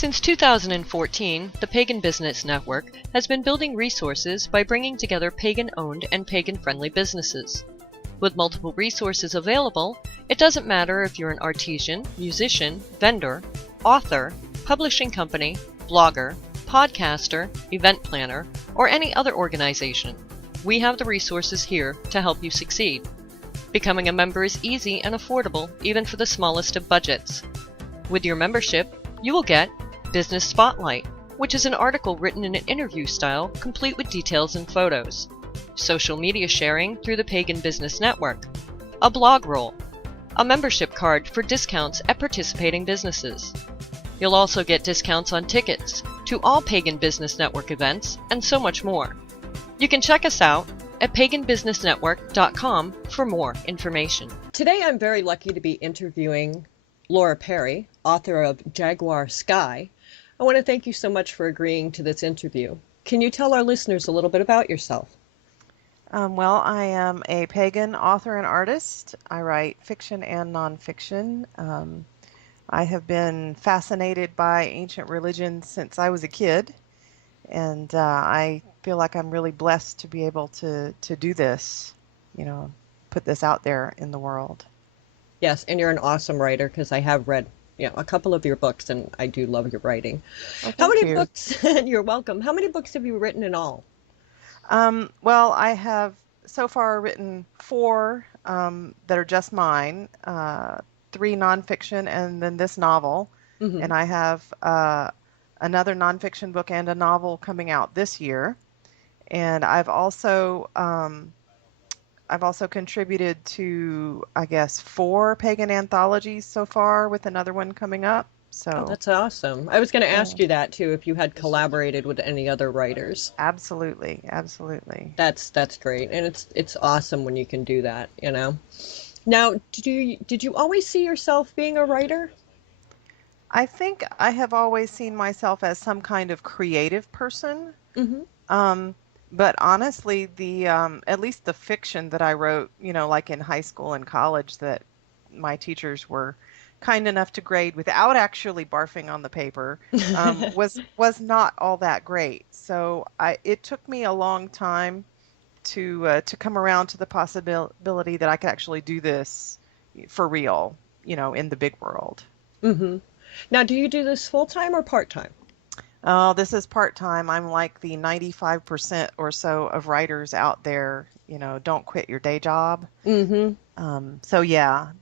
Since 2014, the Pagan Business Network has been building resources by bringing together pagan-owned and pagan-friendly businesses. With multiple resources available, it doesn't matter if you're an artisan, musician, vendor, author, publishing company, blogger, podcaster, event planner, or any other organization. We have the resources here to help you succeed. Becoming a member is easy and affordable, even for the smallest of budgets. With your membership, you will get Business Spotlight, which is an article written in an interview style, complete with details and photos. Social media sharing through the Pagan Business Network. A blog roll. A membership card for discounts at participating businesses. You'll also get discounts on tickets to all Pagan Business Network events, and so much more. You can check us out at paganbusinessnetwork.com for more information. Today I'm very lucky to be interviewing Laura Perry, author of Jaguar Sky. I want to thank you so much for agreeing to this interview. Can you tell our listeners a little bit about yourself? Well, I am a pagan author and artist. I write fiction and nonfiction. I have been fascinated by ancient religions since I was a kid, and I feel like I'm really blessed to be able to do this, put this out there in the world. Yes, and you're an awesome writer because I have read a couple of your books, and I do love your writing. Oh, How many thank you. books? You're welcome. How many books have you written in all? Well, I have so far written 4 that are just mine, 3 nonfiction, and then this novel. Mm-hmm. And I have another nonfiction book and a novel coming out this year. And I've also contributed to, I guess, 4 pagan anthologies so far, with another one coming up. So Oh, that's awesome. I was going to ask you that too, if you had collaborated with any other writers. absolutely. That's great, and it's awesome when you can do that. Now, did you always see yourself being a writer? I think I have always seen myself as some kind of creative person. Mm-hmm. But honestly, at least the fiction that I wrote, like in high school and college, that my teachers were kind enough to grade without actually barfing on the paper, was not all that great. So it took me a long time to come around to the possibility that I could actually do this for real, in the big world. Mm-hmm. Now, do you do this full-time or part-time? Oh, this is part-time. I'm like the 95% or so of writers out there, don't quit your day job. Mm-hmm. So yeah,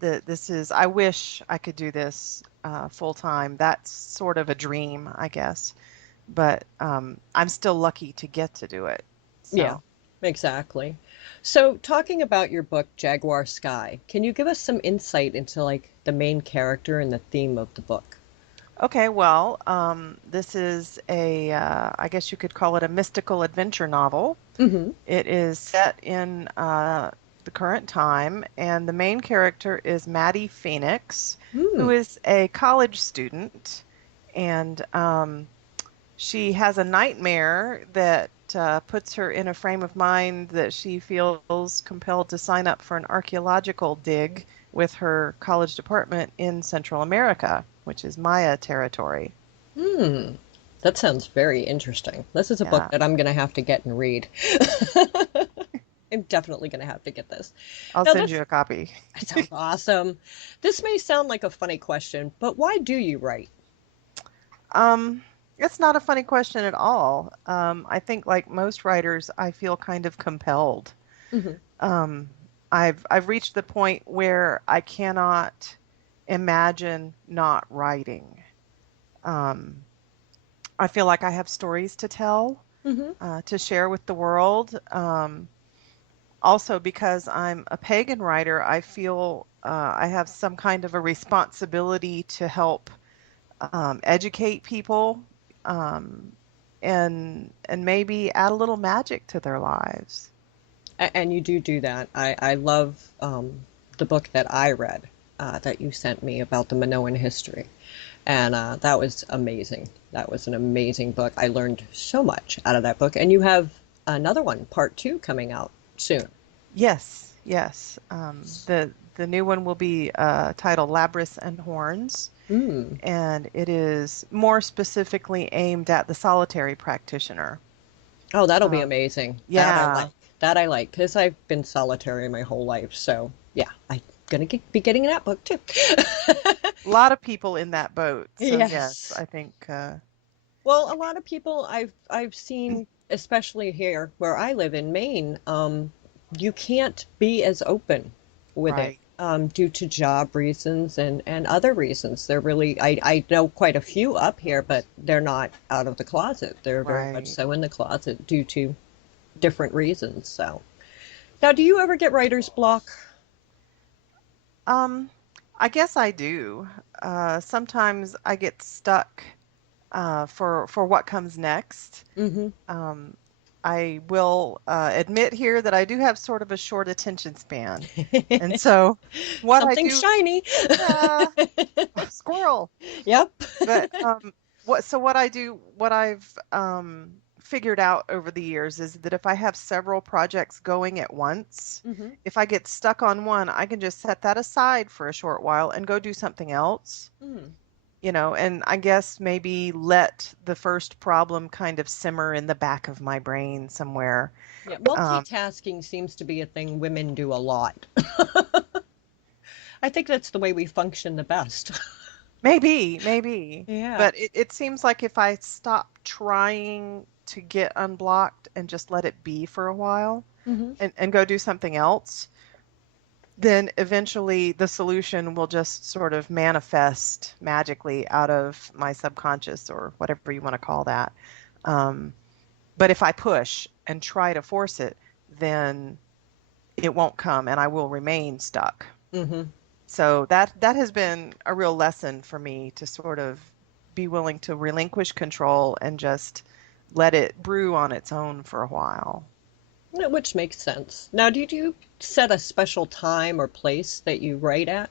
I wish I could do this full-time. That's sort of a dream, I guess. But I'm still lucky to get to do it. So. Yeah, exactly. So, talking about your book, Jaguar Sky, can you give us some insight into the main character and the theme of the book? Okay, well, this is I guess you could call it a mystical adventure novel. Mm-hmm. It is set in the current time, and the main character is Maddie Phoenix, who is a college student, and she has a nightmare that puts her in a frame of mind that she feels compelled to sign up for an archaeological dig with her college department in Central America, which is Maya territory. That sounds very interesting. This is a book that I'm going to have to get and read. I'm definitely going to have to get this. I'll send you a copy. That sounds awesome. This may sound like a funny question, but why do you write? It's not a funny question at all. I think, like most writers, I feel kind of compelled. Mm-hmm. I've reached the point where I cannot imagine not writing. I feel like I have stories to tell, to share with the world. Also, because I'm a pagan writer, I feel I have some kind of a responsibility to help educate people, and maybe add a little magic to their lives. And you do that. I love the book that I read that you sent me about the Minoan history. And that was amazing. That was an amazing book. I learned so much out of that book. And you have another one, part 2, coming out soon. Yes. The new one will be titled Labyrinths and Horns. Mm. and it is more specifically aimed at the solitary practitioner. Oh, that'll be Uh, amazing. That I yeah, like. That I like because I've been solitary my whole life. So yeah, I'm gonna be getting that book too. a lot of people in that boat. So yes, Yes. I think Well, a lot of people I've seen, especially here where I live in Maine, you can't be as open with it right, due to job reasons and other reasons. They're really I know quite a few up here, but they're not out of the closet. They're very much right. so in the closet due to different reasons. So now, do you ever get writer's block? Um, I guess I do. Sometimes I get stuck for what comes next. Mm-hmm. Um, I will admit here that I do have sort of a short attention span, and so what I Something do, shiny. yeah, squirrel. Yep. But what I do, what I've figured out over the years is that if I have several projects going at once, Mm-hmm. if I get stuck on one, I can just set that aside for a short while and go do something else, Mm. and I guess maybe let the first problem kind of simmer in the back of my brain somewhere. Yeah, Um, multitasking seems to be a thing women do a lot. I think that's the way we function the best. maybe. Yeah. But it seems like if I stop trying to get unblocked and just let it be for a while Hmm. and go do something else, then eventually the solution will just sort of manifest magically out of my subconscious or whatever you want to call that. Um, but if I push and try to force it, then it won't come and I will remain stuck. Hmm. So that has been a real lesson for me to sort of be willing to relinquish control and just let it brew on its own for a while. Which makes sense. Now, do you set a special time or place that you write at?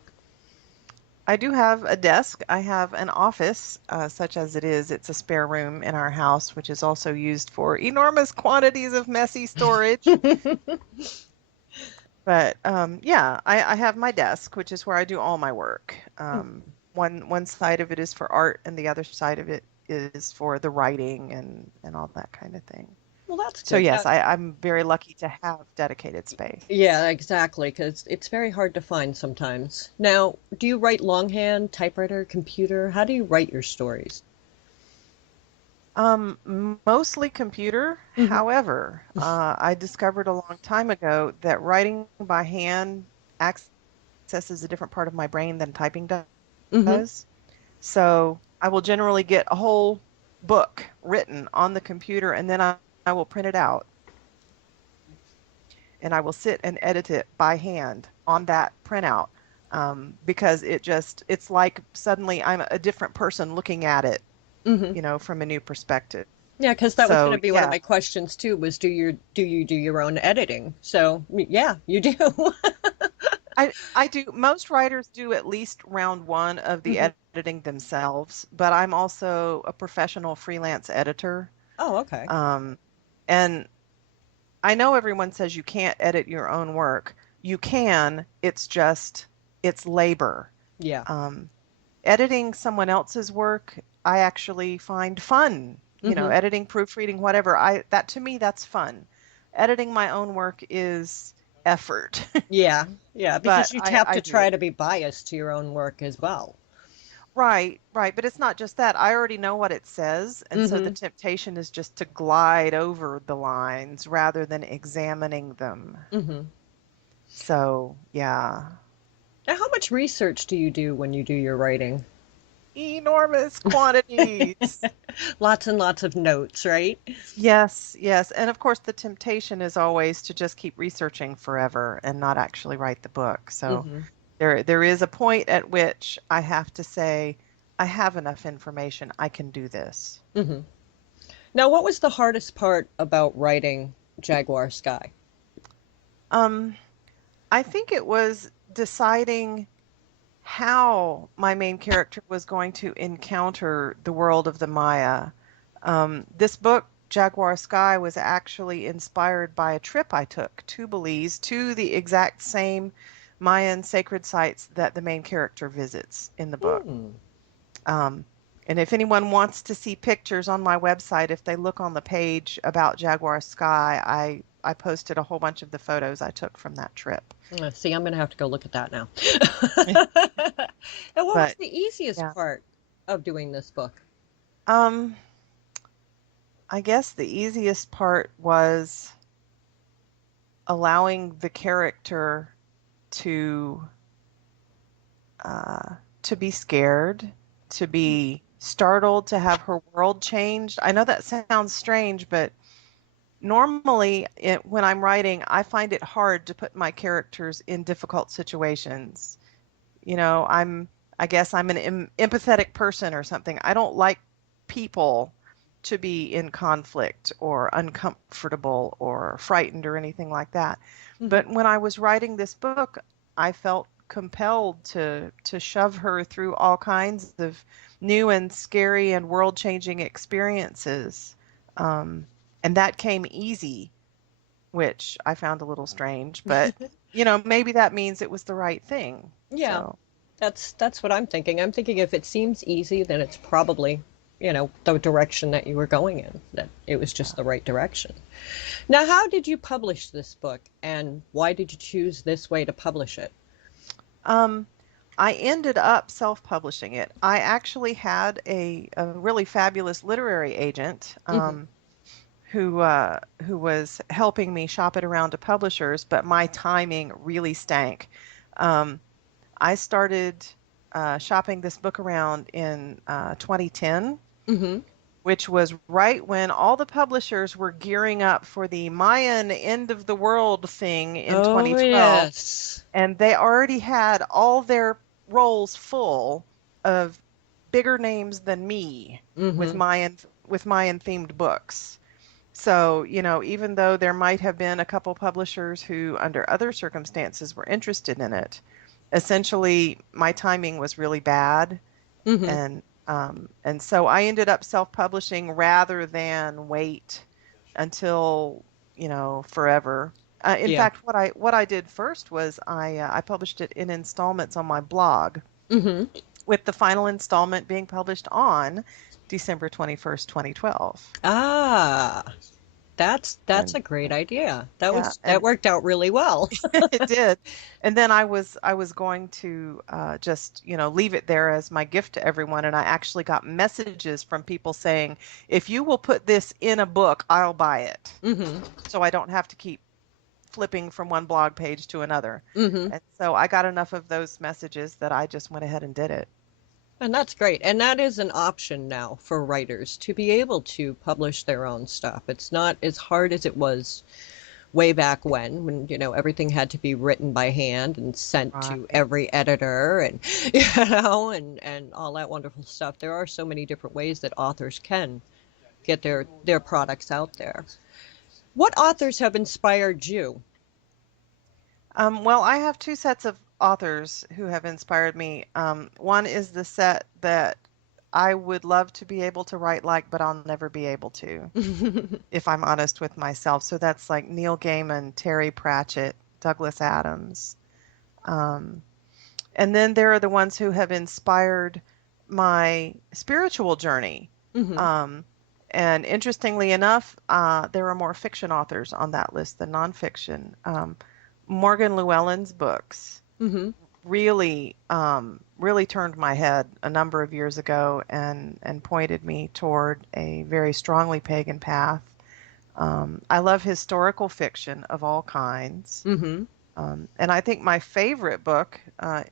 I do have a desk. I have an office, such as it is. It's a spare room in our house, which is also used for enormous quantities of messy storage. But yeah, I have my desk, which is where I do all my work. One side of it is for art, and the other side of it is for the writing and all that kind of thing. Well, that's So good. yes, I'm very lucky to have dedicated space. Yeah, exactly, because it's very hard to find sometimes. Now, do you write longhand, typewriter, computer? How do you write your stories? Mostly computer. Hmm. However, I discovered a long time ago that writing by hand accesses a different part of my brain than typing Hmm. does. So I will generally get a whole book written on the computer and then I will print it out and I will sit and edit it by hand on that printout. Because it's like suddenly I'm a different person looking at it, Hmm. from a new perspective. Yeah, because that was going So to be one of yeah, my questions too, was do you do your own editing? So, yeah, you do. I do. Most writers do at least round one of the Hmm. editing themselves, but I'm also a professional freelance editor. Oh, okay. Um, and I know everyone says you can't edit your own work. You can, it's labor. Yeah. Um, Editing someone else's work, I actually find fun. Hmm. Editing, proofreading, whatever. That to me, that's fun. Editing my own work is effort, Yeah. Yeah, but because you'd I have I to do try it. to be biased to your own work as well. Right, right. But it's not just that. I already know what it says, and so the Hmm. temptation is just to glide over the lines rather than examining them. Hmm. So, yeah. Now, how much research do you do when you do your writing? Enormous quantities. Lots and lots of notes, right? Yes, yes. And of course, the temptation is always to just keep researching forever and not actually write the book. So Hmm. there is a point at which I have to say, I have enough information. I can do this. Hmm. Now, what was the hardest part about writing Jaguar Sky? Um, I think it was deciding how my main character was going to encounter the world of the Maya. This book, Jaguar Sky, was actually inspired by a trip I took to Belize to the exact same Mayan sacred sites that the main character visits in the book. Hmm. And if anyone wants to see pictures on my website, if they look on the page about Jaguar Sky, I posted a whole bunch of the photos I took from that trip. See, I'm going to have to go look at that now. And what was But the easiest yeah, part of doing this book? um, I guess the easiest part was allowing the character to be scared, to be startled, to have her world changed. I know that sounds strange, but normally when I'm writing, I find it hard to put my characters in difficult situations. You know, I guess I'm an empathetic person or something. I don't like people to be in conflict or uncomfortable or frightened or anything like that. But when I was writing this book, I felt compelled to shove her through all kinds of new and scary and world-changing experiences. And that came easy, which I found a little strange, but maybe that means it was the right thing. Yeah, So, that's what I'm thinking. I'm thinking if it seems easy, then it's probably, the direction that you were going in, that it was just the right direction. Now, how did you publish this book, and why did you choose this way to publish it? I ended up self-publishing it. I actually had a really fabulous literary agent who was helping me shop it around to publishers, but my timing really stank. I started shopping this book around in 2010, which was right when all the publishers were gearing up for the Mayan end of the world thing in Oh, 2012, yes. and they already had all their roles full of bigger names than me with Mayan themed books. So, even though there might have been a couple publishers who, under other circumstances, were interested in it, essentially my timing was really bad, and so I ended up self-publishing rather than wait until forever. In Yeah. fact, what I did first was I published it in installments on my blog, with the final installment being published on December 21st, 2012. Ah, that's And a great idea. That yeah, was that and worked out really well. it did. And then I was going to just leave it there as my gift to everyone. And I actually got messages from people saying, if you will put this in a book, I'll buy it. So I don't have to keep flipping from one blog page to another. And so I got enough of those messages that I just went ahead and did it. And that's great. And that is an option now for writers to be able to publish their own stuff. It's not as hard as it was way back when, everything had to be written by hand and sent Right. to every editor and, and all that wonderful stuff. There are so many different ways that authors can get their products out there. What authors have inspired you? Well, I have two sets of authors who have inspired me. One is the set that I would love to be able to write like, but I'll never be able to, if I'm honest with myself. So that's like Neil Gaiman, Terry Pratchett, Douglas Adams. And then there are the ones who have inspired my spiritual journey. And interestingly enough, there are more fiction authors on that list than nonfiction. Morgan Llewellyn's books really, really turned my head a number of years ago and pointed me toward a very strongly pagan path. I love historical fiction of all kinds. And I think my favorite book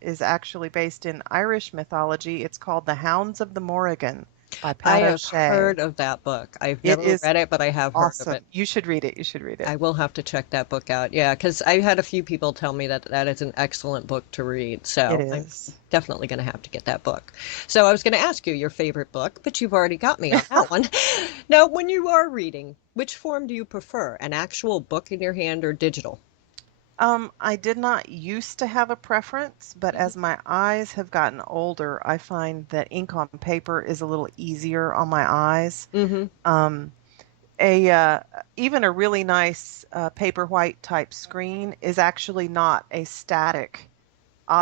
is actually based in Irish mythology. It's called The Hounds of the Morrigan by I Pat have O'Shea. heard of that book. I've It never is read it, but I have heard of awesome. it. You should read it. You should read it. I will have to check that book out. Yeah, because I had a few people tell me that that is an excellent book to read. It So I'm is. definitely going to have to get that book. So I was going to ask you your favorite book, but you've already got me on that one. Now, when you are reading, which form do you prefer? An actual book in your hand or digital? I did not used to have a preference, but as my eyes have gotten older, I find that ink on paper is a little easier on my eyes. Um, a Even a really nice paper white type screen is actually not a static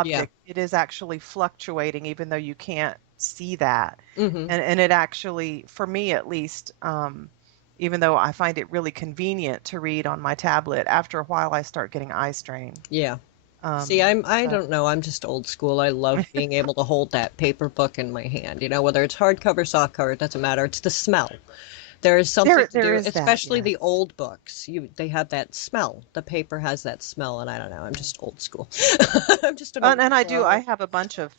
Yeah. object. It is actually fluctuating, even though you can't see that. Mm-hmm. And it actually, for me at least, even though I find it really convenient to read on my tablet, after a while I start getting eye strain. Yeah. See, I don't know. I'm just old school. I love being able to hold that paper book in my hand. You know, whether it's hardcover, softcover, it doesn't matter. It's the smell. There is something to do, is that, especially yes. the old books. They have that smell. The paper has that smell, and I don't know. I'm just old school. I'm just an old And I school. have a bunch of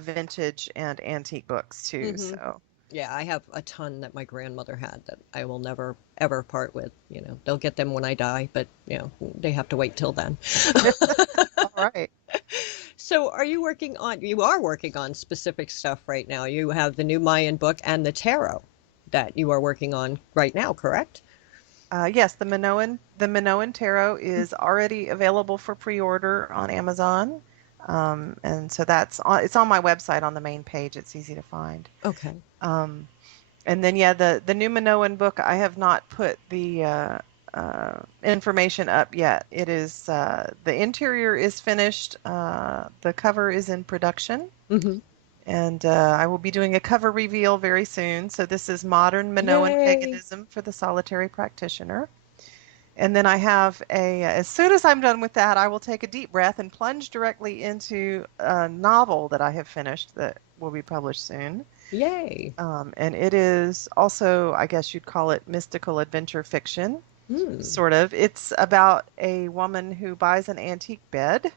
vintage and antique books too. Mhm. So Yeah, I have a ton that my grandmother had that I will never ever part with. You know, they'll get them when I die, but you know, they have to wait till then. all right. So, you are working on specific stuff right now. You have the new Mayan book and the tarot that you are working on right now, correct? Yes, the Minoan Tarot is already available for pre-order on Amazon. And so it's on my website on the main page. It's easy to find. Okay. And then, yeah, the new Minoan book, I have not put the information up yet. It is, the interior is finished. The cover is in production. Mm-hmm. And I will be doing a cover reveal very soon. So this is Modern Minoan Yay. Paganism for the Solitary Practitioner. And then I have as soon as I'm done with that, I will take a deep breath and plunge directly into a novel that I have finished that will be published soon. Yay. And it is also, I guess you'd call it mystical adventure fiction, sort of. It's about a woman who buys an antique bed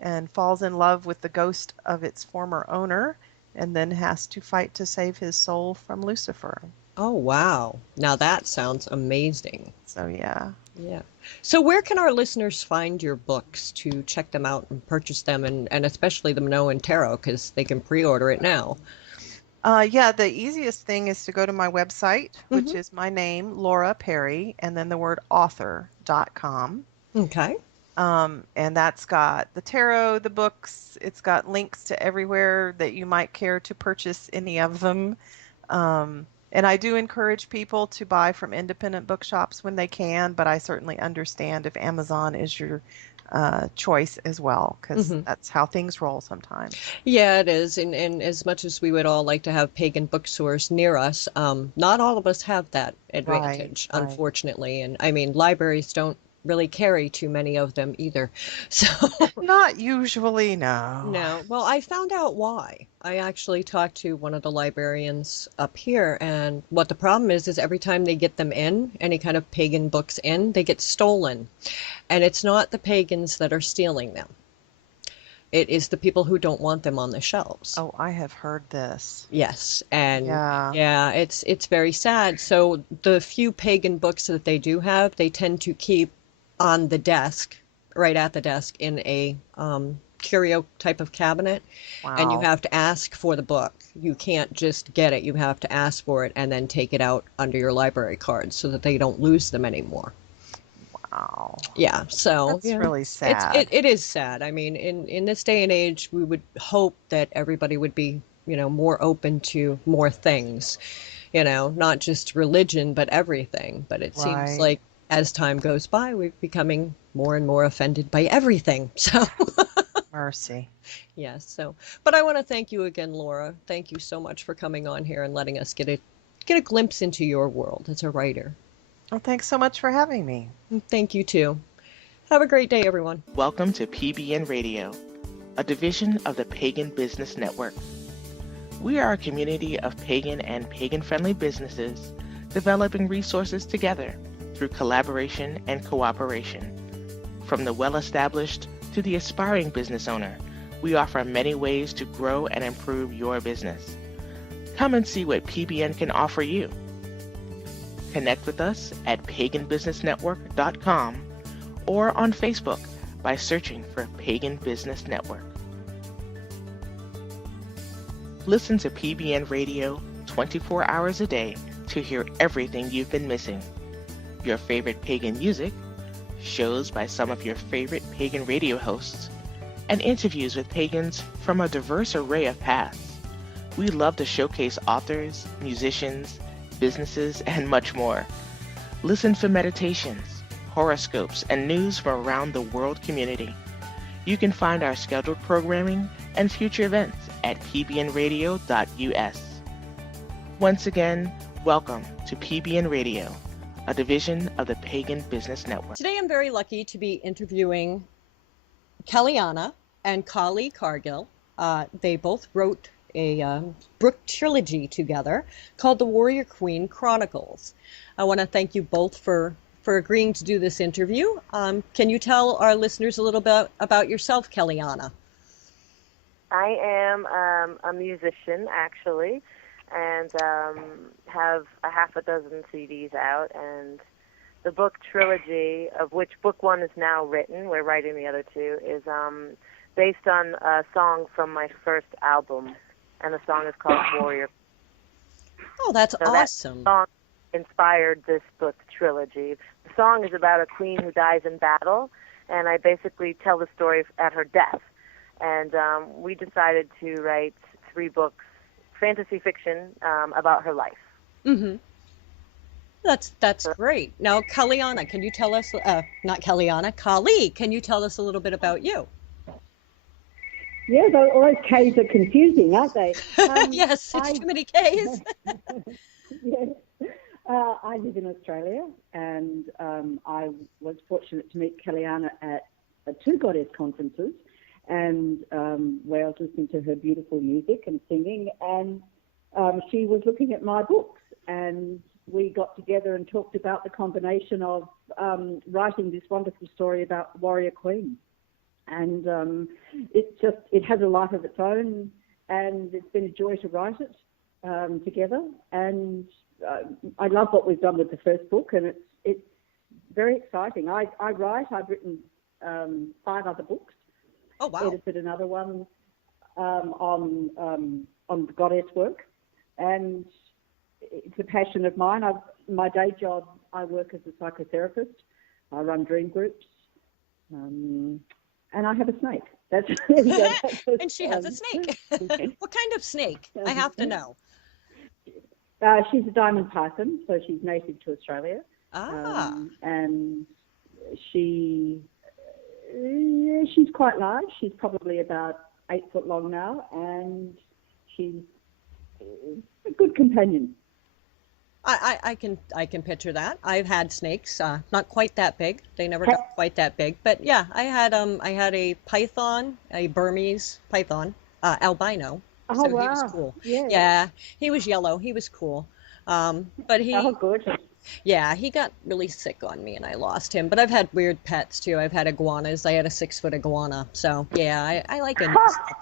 and falls in love with the ghost of its former owner, and then has to fight to save his soul from Lucifer. Oh, wow. Now that sounds amazing. So, yeah. Yeah. So where can our listeners find your books to check them out and purchase them, and especially the Minoan Tarot, because they can pre-order it now? Yeah, the easiest thing is to go to my website, which is my name, Laura Perry, and then the word author.com. Okay. And that's got the tarot, the books. It's got links to everywhere that you might care to purchase any of them. And I do encourage people to buy from independent bookshops when they can, but I certainly understand if Amazon is your choice as well, because that's how things roll sometimes. Yeah, it is. And as much as we would all like to have pagan bookstores near us, not all of us have that advantage, Right. Unfortunately. And I mean, libraries don't really carry too many of them either. So Not usually, no. no. Well, I found out why. I actually talked to one of the librarians up here, and what the problem is every time they get them in, any kind of pagan books in, they get stolen. And it's not the pagans that are stealing them. It is the people who don't want them on the shelves. Oh, I have heard this. Yes, and Yeah. it's very sad. So the few pagan books that they do have, they tend to keep on the desk, right at the desk, in a curio type of cabinet. And you Wow. have to ask for the book. You can't just get it. You have to ask for it and then take it out under your library card so that they don't lose them anymore. Wow. Yeah, so That's yeah, really sad. it is sad. I mean, in this day and age, we would hope that everybody would be, more open to more things, not just religion, but everything. But it seems Right. like as time goes by, we're becoming more and more offended by everything. So Mercy. yes, but I want to thank you again, Laura. Thank you so much for coming on here and letting us get a glimpse into your world as a writer. Well, thanks so much for having me. Thank you too. Have a great day, everyone. Welcome to PBN Radio, a division of the Pagan Business Network. We are a community of pagan and pagan-friendly businesses developing resources together through collaboration and cooperation. From the well-established to the aspiring business owner, we offer many ways to grow and improve your business. Come and see what PBN can offer you. Connect with us at paganbusinessnetwork.com or on Facebook by searching for Pagan Business Network. Listen to PBN Radio 24 hours a day to hear everything you've been missing. Your favorite pagan music, shows by some of your favorite pagan radio hosts, and interviews with pagans from a diverse array of paths. We love to showcase authors, musicians, businesses, and much more. Listen for meditations, horoscopes, and news from around the world community. You can find our scheduled programming and future events at pbnradio.us. Once again, welcome to PBN Radio, a division of the Pagan Business Network. Today I'm very lucky to be interviewing Kellianna and Kaalii Cargil. They both wrote a book trilogy together called The Warrior Queen Chronicles. I want to thank you both for agreeing to do this interview. Can you tell our listeners a little bit about yourself, Kellianna? I am a musician, actually, and have a half a dozen CDs out. And the book trilogy, of which book one is now written, we're writing the other two, is based on a song from my first album, and the song is called Warrior. Oh, that's so awesome. That song inspired this book trilogy. The song is about a queen who dies in battle, and I basically tell the story at her death. And we decided to write 3 books, fantasy fiction, about her life. Mm-hmm. That's great. Now, Kellianna, can you tell us, not Kellianna, Kaalii, can you tell us a little bit about you? Yeah, all those K's are confusing, aren't they? Yes, it's too many K's. Yeah. I live in Australia, and I was fortunate to meet Kellianna at 2 goddess conferences, and where I was listening to her beautiful music and singing, and she was looking at my books, and we got together and talked about the combination of writing this wonderful story about warrior queens. And it has a life of its own, and it's been a joy to write it together. And I love what we've done with the first book, and it's very exciting. I've written 5 other books. Oh, wow. Edited another one on goddess work, and it's a passion of mine. My day job, I work as a psychotherapist. I run dream groups, and I have a snake. That's and she has a snake. What kind of snake? I have to know. She's a diamond python, so she's native to Australia. And she's quite large. She's probably about 8 foot long now, and she's a good companion. I can picture that. I've had snakes, not quite that big. They never got quite that big, but yeah, I had a python, a Burmese python, albino. Oh, so wow. He was cool. Yeah. Yeah, he was yellow. He was cool. But he. Oh, gorgeous. Yeah, he got really sick on me and I lost him. But I've had weird pets too. I've had iguanas. I had a 6-foot iguana. So yeah, I like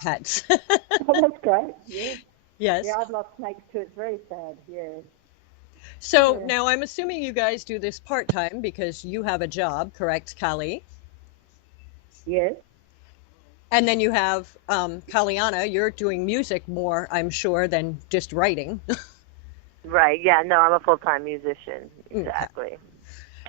pets. Oh, that's great. Yeah. Yes. Yeah, I've lost snakes too. It's very sad. Yeah. So now I'm assuming you guys do this part-time because you have a job, correct, Kaalii? Yes. And then you have Kellianna, you're doing music more, I'm sure, than just writing. Right, yeah, no, I'm a full-time musician, exactly. Okay.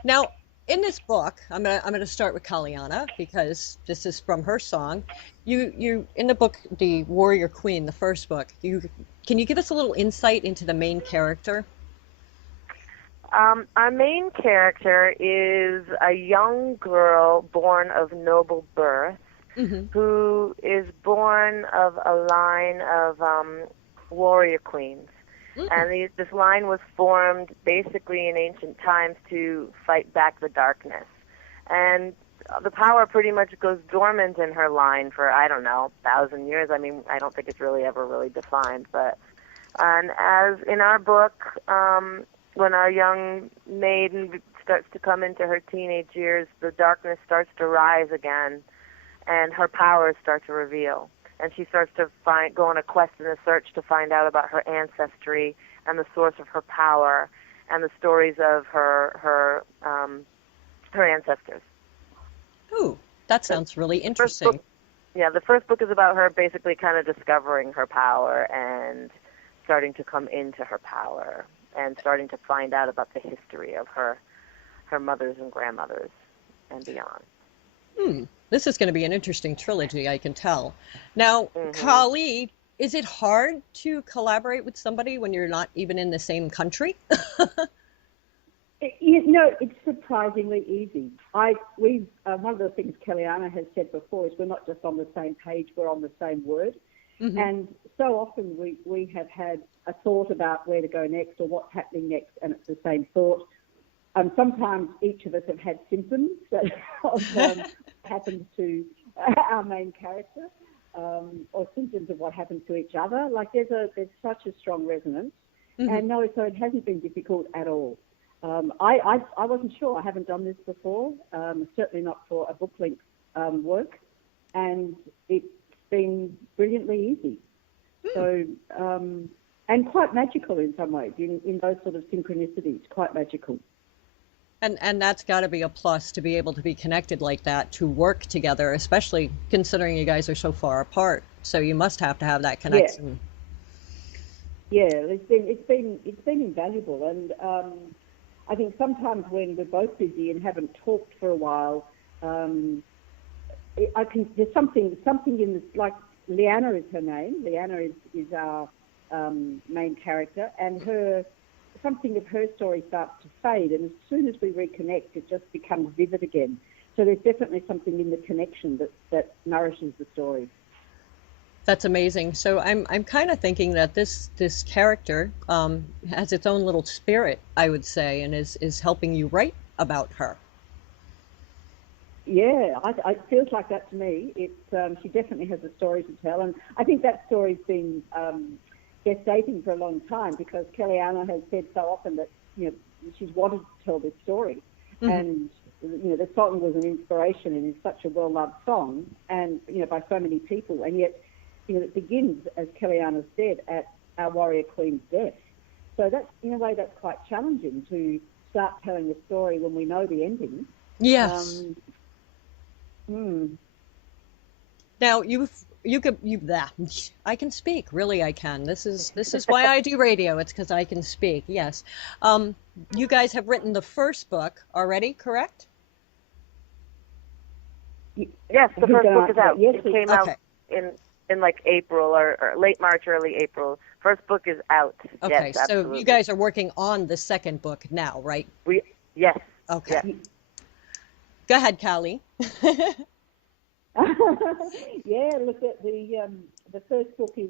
Now, in this book, I'm gonna start with Kellianna because this is from her song. You in the book, The Warrior Queen, the first book, can you give us a little insight into the main character? Our main character is a young girl born of noble birth, who is born of a line of warrior queens. And this line was formed basically in ancient times to fight back the darkness. And the power pretty much goes dormant in her line for, 1,000 years. I mean, I don't think it's really ever really defined. And as in our book, when our young maiden starts to come into her teenage years, the darkness starts to rise again, and her powers start to reveal. And she starts to go on a quest and a search to find out about her ancestry and the source of her power and the stories of her ancestors. Ooh, that sounds really interesting. The first book is about her basically kind of discovering her power and starting to come into her power and starting to find out about the history of her mothers and grandmothers and beyond. This is going to be an interesting trilogy, I can tell. Now, Kaalii, is it hard to collaborate with somebody when you're not even in the same country? It's surprisingly easy. One of the things Kellianna has said before is we're not just on the same page, we're on the same word. And so often we have had a thought about where to go next or what's happening next, and it's the same thought. Sometimes each of us have had symptoms that happened to our main character, or symptoms of what happened to each other. Like there's such a strong resonance, and no, so it hasn't been difficult at all. I wasn't sure. I haven't done this before, certainly not for a book length work, and it's been brilliantly easy. So, and quite magical in some ways, in those sort of synchronicities, quite magical. And that's got to be a plus to be able to be connected like that, to work together, especially considering you guys are so far apart. So you must have to have that connection. Yeah, it's been invaluable, and I think sometimes when we're both busy and haven't talked for a while, there's something in this, like Leanna is her name. Leanna is our main character, and something of her story starts to fade, and as soon as we reconnect, it just becomes vivid again. So there's definitely something in the connection that nourishes the story. That's amazing. So I'm kind of thinking that this character has its own little spirit, I would say, and is helping you write about her. Yeah, it feels like that to me. She definitely has a story to tell, and I think that story's been gestating for a long time, because Kellianna has said so often that she's wanted to tell this story, and the song was an inspiration and is such a well-loved song, and by so many people, and yet it begins, as Kellianna said, at our warrior queen's death. So that's, in a way, that's quite challenging to start telling a story when we know the ending. Yes. Now I can speak. Really, I can. This is why I do radio. It's because I can speak. Yes. You guys have written the first book already, correct? Yes, the first book is out. Yes, it came out in like April or late March, early April. First book is out. Okay, yes, so you guys are working on the second book now, right? Yes. Okay. Yes. Go ahead, Kaalii. Yeah, look, the first book is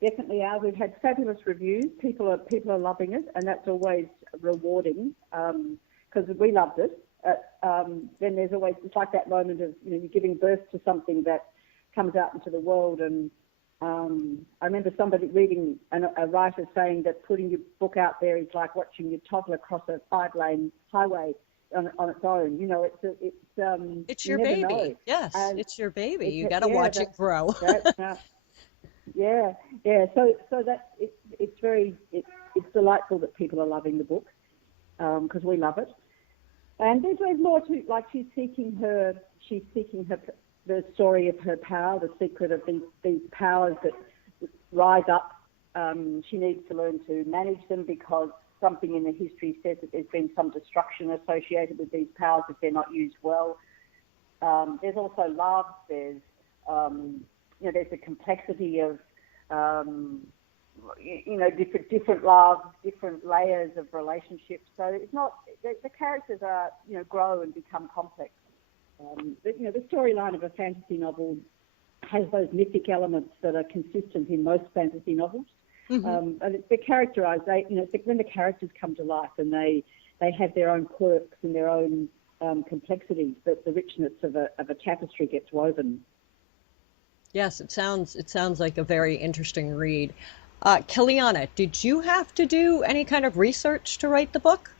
definitely out. We've had fabulous reviews. People are loving it, and that's always rewarding, because we loved it. Then there's always, it's like that moment of you're giving birth to something that comes out into the world. And I remember somebody reading a writer saying that putting your book out there is like watching your toddler cross a 5-lane highway on its own. It's your baby. Know. Yes, and it's your baby. You got to watch it grow. Yeah. So that it's delightful that people are loving the book, because we love it. And there's more to, like, she's seeking the story of her power, the secret of these powers that rise up. She needs to learn to manage them, because something in the history says that there's been some destruction associated with these powers if they're not used well. There's also love. There's there's a complexity of different love, different layers of relationships. So it's not the characters are grow and become complex. The storyline of a fantasy novel has those mythic elements that are consistent in most fantasy novels. And it's the characterization. It's when the characters come to life and they have their own quirks and their own complexities, that the richness of a tapestry gets woven. Yes, it sounds like a very interesting read. Kellianna, did you have to do any kind of research to write the book?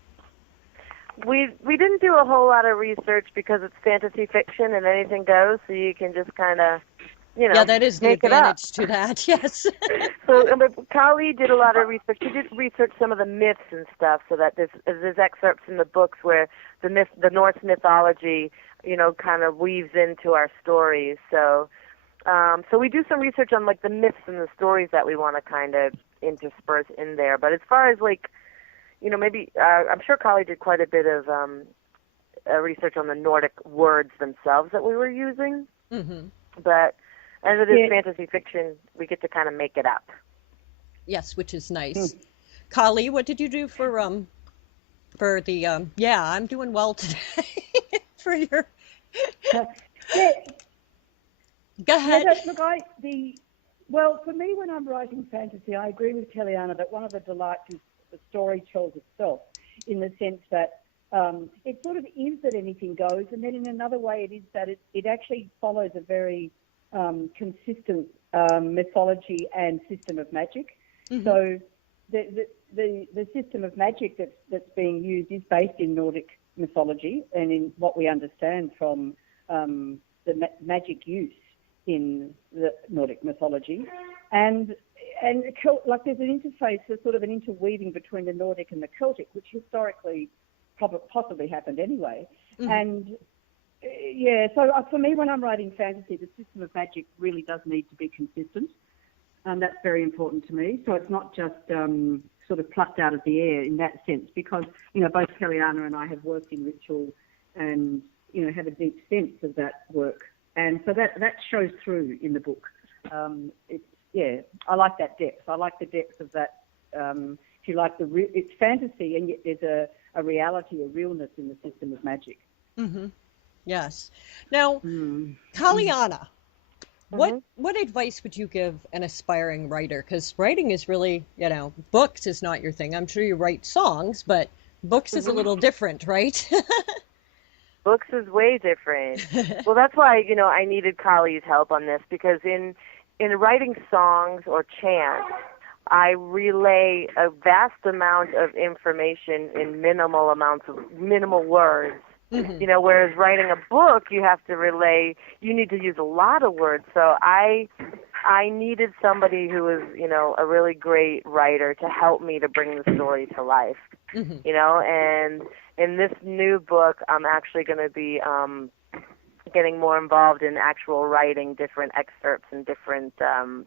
We didn't do a whole lot of research, because it's fantasy fiction and anything goes, so you can just kind of yeah, that is the advantage to that. Yes. So Kaalii did a lot of research. She did research some of the myths and stuff, so that there's excerpts in the books where the Norse mythology, kind of weaves into our stories. So we do some research on like the myths and the stories that we want to kind of intersperse in there. But as far as maybe I'm sure Kaalii did quite a bit of research on the Nordic words themselves that we were using. But as it is fantasy fiction, we get to kind of make it up. Yes, which is nice. Kaalii, what did you do for the I'm doing well today for your Go ahead. Look, Well, for me, when I'm writing fantasy, I agree with Kellianna that one of the delights is the story tells itself, in the sense that it sort of is that anything goes, and then in another way it is that it actually follows a very consistent mythology and system of magic. Mm-hmm. So the system of magic that's being used is based in Nordic mythology and in what we understand from the magic use in the Nordic mythology, and like there's an interface, there's sort of an interweaving between the Nordic and the Celtic, which historically possibly happened anyway. Mm-hmm. And yeah, so for me, when I'm writing fantasy, the system of magic really does need to be consistent, and that's very important to me. So it's not just sort of plucked out of the air in that sense, because both Kellianna and I have worked in ritual and have a deep sense of that work. And so that shows through in the book. I like that depth. I like the depth of that. If you like, it's fantasy, and yet there's a reality, a realness in the system of magic. Mm-hmm. Yes. Now, Kaalii, what advice would you give an aspiring writer? Because writing is really, books is not your thing. I'm sure you write songs, but books is a little different, right? Books is way different. Well, that's why, I needed Kaalii's help on this, because in writing songs or chants, I relay a vast amount of information in minimal words. Mm-hmm. Whereas writing a book, you need to use a lot of words. So I needed somebody who was, a really great writer to help me to bring the story to life. Mm-hmm. And in this new book, I'm actually going to be getting more involved in actual writing different excerpts and different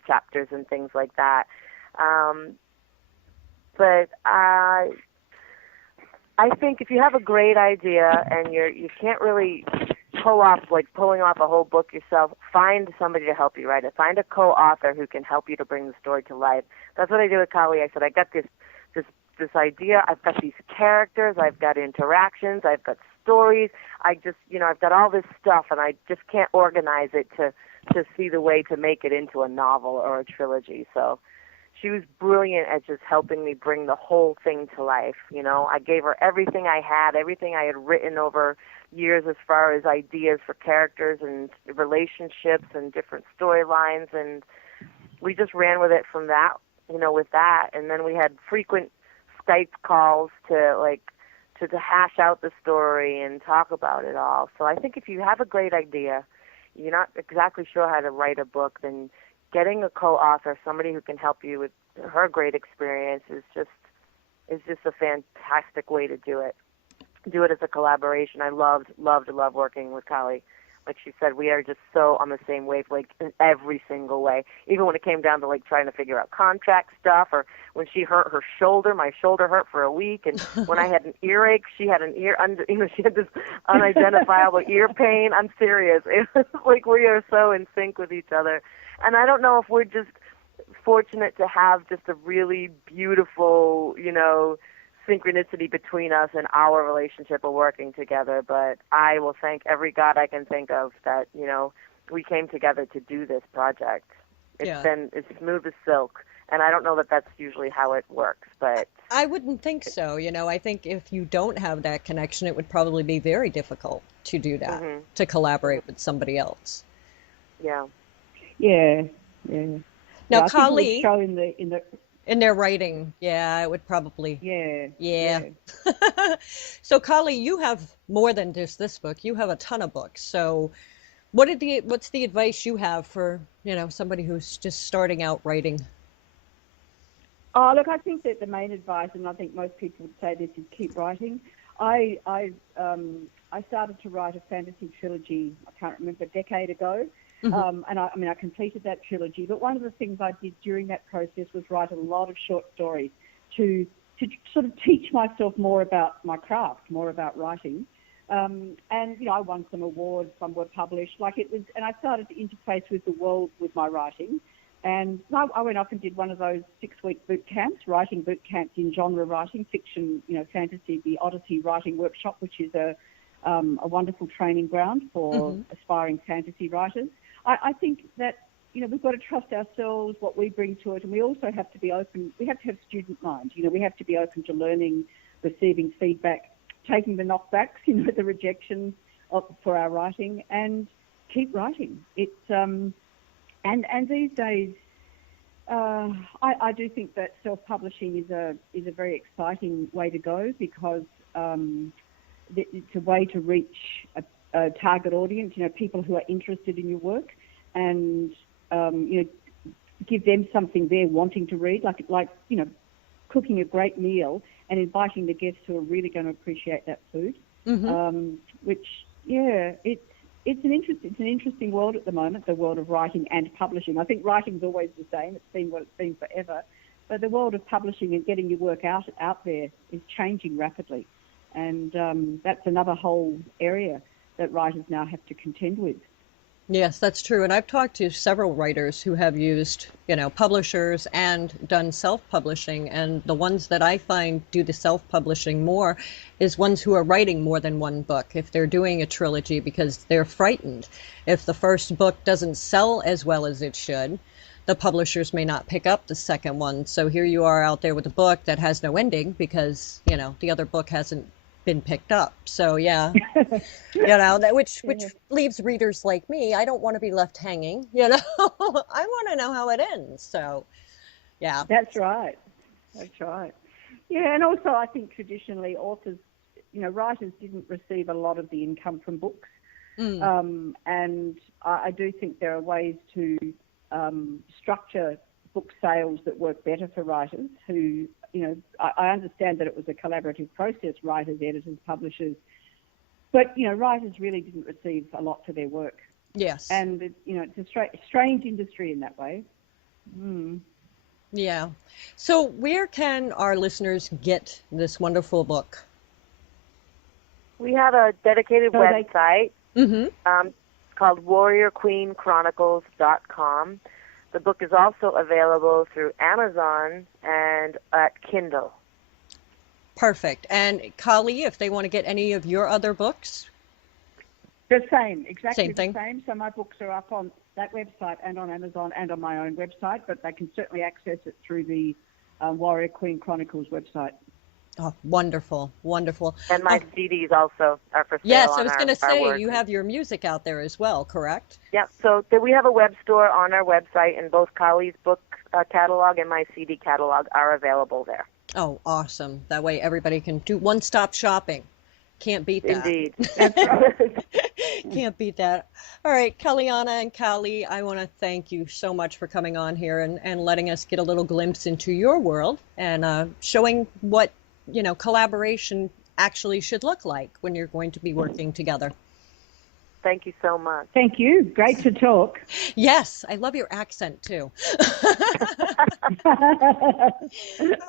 chapters and things like that. But I think if you have a great idea and you can't really pulling off a whole book yourself, find somebody to help you write it. Find a co-author who can help you to bring the story to life. That's what I did with Kaalii. I said, I got this idea. I've got these characters. I've got interactions. I've got stories. I've got all this stuff, and I just can't organize it to see the way to make it into a novel or a trilogy. So she was brilliant at just helping me bring the whole thing to life. I gave her everything I had written over years as far as ideas for characters and relationships and different storylines, and we just ran with it from that, with that. And then we had frequent Skype calls to hash out the story and talk about it all. So I think if you have a great idea, you're not exactly sure how to write a book, then getting a co-author, somebody who can help you with her great experience, is just a fantastic way to do it. Do it as a collaboration. I loved working with Kaalii. Like she said, we are just so on the same wavelength in every single way. Even when it came down to trying to figure out contract stuff, or when she hurt her shoulder, my shoulder hurt for a week, and when I had an earache, she had she had this unidentifiable ear pain. I'm serious. It was we are so in sync with each other. And I don't know if we're just fortunate to have just a really beautiful, synchronicity between us and our relationship of working together, but I will thank every God I can think of that, we came together to do this project. It's smooth as silk, and I don't know that that's usually how it works, but I wouldn't think so. I think if you don't have that connection, it would probably be very difficult to do that, mm-hmm. to collaborate with somebody else. Yeah. Yeah. Now, I Kaalii, think it would show in their writing, it would probably. Yeah. So, Kaalii, you have more than just this book. You have a ton of books. So, what's the advice you have for somebody who's just starting out writing? Oh, look, I think that the main advice, and I think most people would say this, is keep writing. I started to write a fantasy trilogy, I can't remember, a decade ago. Mm-hmm. And I completed that trilogy. But one of the things I did during that process was write a lot of short stories to sort of teach myself more about my craft, more about writing. And I won some awards, some were published. And I started to interface with the world with my writing. And I went off and did one of those 6-week boot camps, writing boot camps in genre writing, fiction, fantasy, the Odyssey Writing Workshop, which is a wonderful training ground for mm-hmm. aspiring fantasy writers. I think that we've got to trust ourselves, what we bring to it, and we also have to be open. We have to have student mind. We have to be open to learning, receiving feedback, taking the knockbacks, the rejections for our writing, and keep writing. It's and these days, I do think that self-publishing is a very exciting way to go, because it's a way to reach a target audience, people who are interested in your work, and give them something they're wanting to read, like cooking a great meal and inviting the guests who are really going to appreciate that food. Which, it's an interesting world at the moment, the world of writing and publishing. I think writing's always the same. It's been what it's been forever. But the world of publishing and getting your work out there is changing rapidly. And that's another whole area that writers now have to contend with. Yes, that's true. And I've talked to several writers who have used, publishers and done self-publishing. And the ones that I find do the self-publishing more is ones who are writing more than one book, if they're doing a trilogy, because they're frightened. If the first book doesn't sell as well as it should, the publishers may not pick up the second one. So here you are out there with a book that has no ending because, the other book hasn't been picked up. So that which leaves readers like me. I don't want to be left hanging. I want to know how it ends. So that's right. And also I think traditionally authors, writers didn't receive a lot of the income from books. And I do think there are ways to structure book sales that work better for writers who, I understand that it was a collaborative process, writers, editors, publishers, but, writers really didn't receive a lot for their work. Yes. And, it's a strange industry in that way. Yeah. So where can our listeners get this wonderful book? We have a dedicated website called warriorqueenchronicles.com. The book is also available through Amazon and at Kindle. Perfect. And Kaalii, if they want to get any of your other books? The same, exactly Same thing. The same. So my books are up on that website and on Amazon and on my own website, but they can certainly access it through the Warrior Queen Chronicles website. Oh, wonderful, wonderful. And my CDs also are for sale. Yes, I was going to say, you have your music out there as well, correct? Yeah, so we have a web store on our website, and both Kaalii's book catalog and my CD catalog are available there. Oh, awesome. That way everybody can do one-stop shopping. Can't beat that. Indeed. Can't beat that. All right, Kellianna and Kaalii, I want to thank you so much for coming on here and letting us get a little glimpse into your world and showing what collaboration actually should look like when you're going to be working together. Thank you so much. Thank you. Great to talk. Yes, I love your accent too. All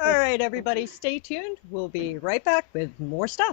right, everybody, stay tuned. We'll be right back with more stuff.